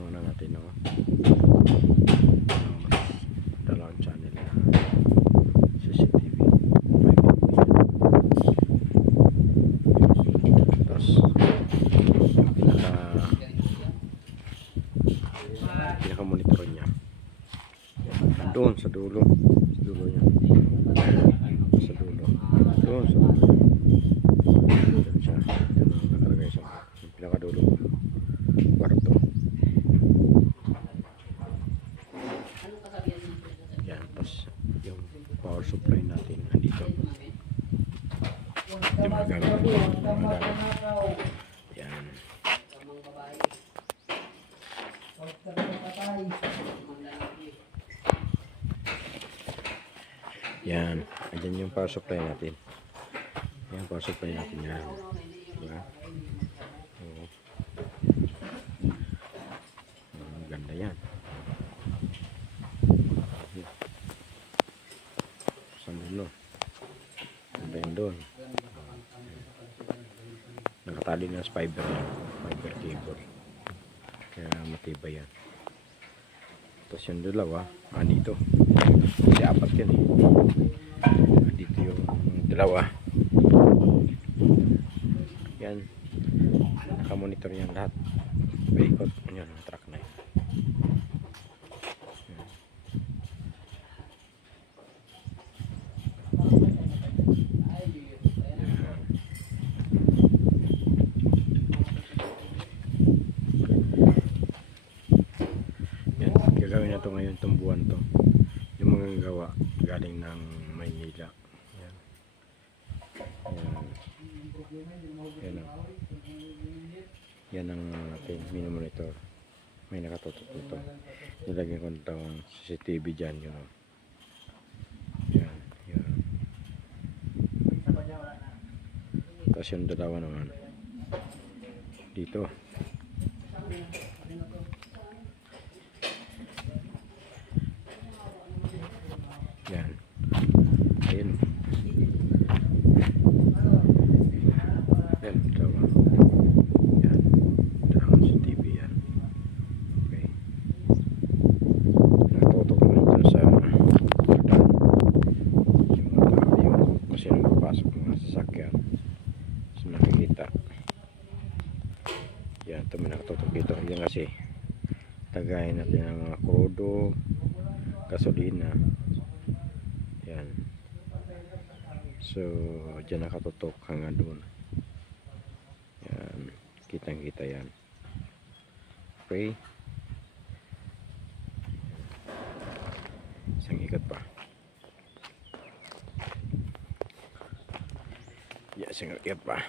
na natin, no? Dalawang channel na CCTV 5. Tapos yung pinaka monitor niya doon sa dulo niya, sa dulo doon sa dulo doon siya, doon nakalagay sa yung pinaka dulo kwarto. Yan, tapos yung power supply natin andito, yung magagamit yan. Yan, andyan yung power supply natin. Yan, power supply natin yan. Diba? Oo. Ganda yan. Saan dulo? Ganda yun doon. Nakatali na sa fiber yan. Fiber cable. Kaya matibay yan. Tapos yung dalawa, dito. Kasi apat yan eh. Dito yung dalawa. Yan. Nakamonitor yan lahat. Paikot. Yan ang truck na yun. Gagawin na to ngayon, itong buwan to. Yung mga gawa galing ng Maynila. Yan. Yan. Yan ang ating mini monitor. May nakatutok dito. Nilagyan ko itong CCTV dyan. Yun. Yan. Yan. Tapos yung dalawa naman dito. Yan. Ayun. Yan, dalawa. Yan. Dalawang sa TV yan. Okay. Natutok naman dyan sa pagdaan. Yung mga tao, yung kung sino papasok mga sasakyan. So nakikita. Yan, ito may nakatutok dito. Yan kasi tagayin natin ang mga krudo, gasolina. Yan. So, dyan nakatutok hanggang doon. Yan. Kitang-kita yan. Okay. Isang ikot pa. Yan, isang ikot pa.